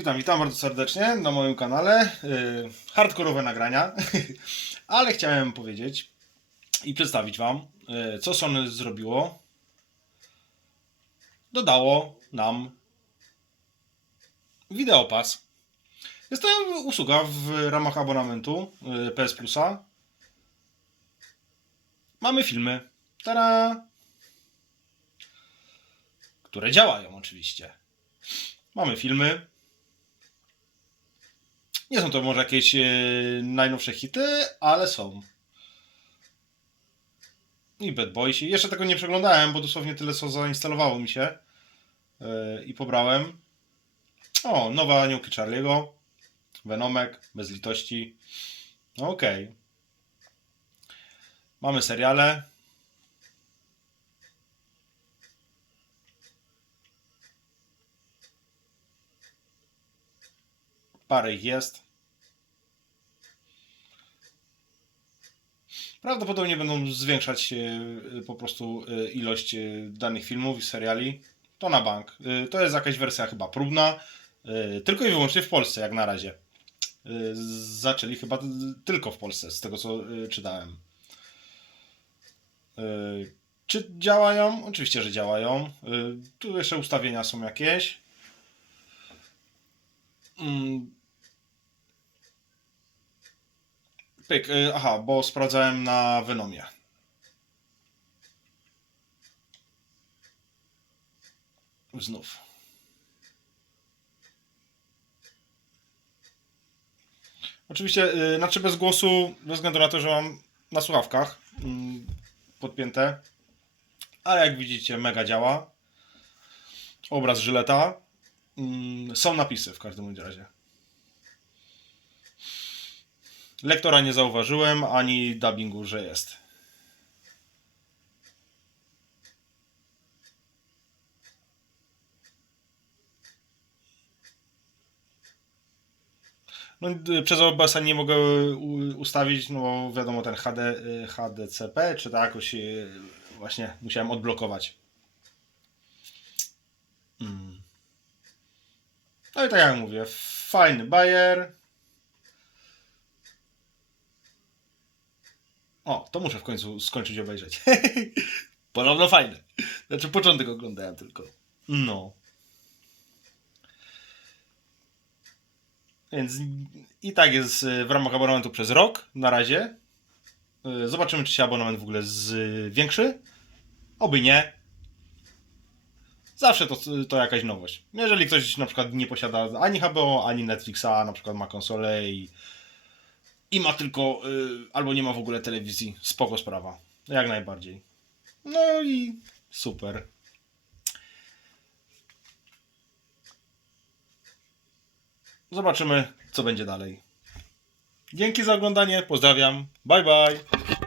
Witam, witam bardzo serdecznie na moim kanale. Yy, hardkorowe nagrania, ale chciałem powiedzieć i przedstawić Wam, yy, co Sony zrobiło. Dodało nam Wideopass. Jest to usługa w ramach abonamentu yy, PS Plusa. Mamy filmy, tara, które działają oczywiście. Mamy filmy, nie są to może jakieś e, najnowsze hity, ale są. I Bad Boysi. Jeszcze tego nie przeglądałem, bo dosłownie tyle co zainstalowało mi się. E, I pobrałem. O, nowa aniołki Charlie'ego. Venomek, bez litości. No okej. Mamy seriale. Parę ich jest. Prawdopodobnie będą zwiększać e, po prostu e, ilość e, danych filmów i seriali. To na bank. E, To jest jakaś wersja chyba próbna. e, Tylko i wyłącznie w Polsce, jak na razie. E, Zaczęli chyba tylko w Polsce, z tego co e, czytałem. E, Czy działają? Oczywiście, że działają. E, Tu jeszcze ustawienia są jakieś. Pyk, y, aha, bo sprawdzałem na Venomie. Znów. Oczywiście, y, znaczy bez głosu, ze względu na to, że mam na słuchawkach mm, podpięte. Ale jak widzicie, mega działa. Obraz żyleta. Mm, Są napisy w każdym razie. Lektora nie zauważyłem, ani dubbingu, że jest. No, przez OBS nie mogę ustawić, no wiadomo, ten HD, y, HDCP, czy tak jakoś y, właśnie musiałem odblokować. Mm. No i tak jak mówię, fajny bajer. O, to muszę w końcu skończyć obejrzeć. Podobno fajne. Znaczy, początek oglądałem tylko. No. Więc i tak jest y, w ramach abonamentu przez rok na razie. Y, Zobaczymy, czy się abonament w ogóle zwiększy. Oby nie. Zawsze to, to jakaś nowość. Jeżeli ktoś na przykład nie posiada ani HBO, ani Netflixa, na przykład ma konsolę i i ma tylko, y, albo nie ma w ogóle telewizji. Spoko sprawa. Jak najbardziej. No i super. Zobaczymy, co będzie dalej. Dzięki za oglądanie. Pozdrawiam. Bye bye.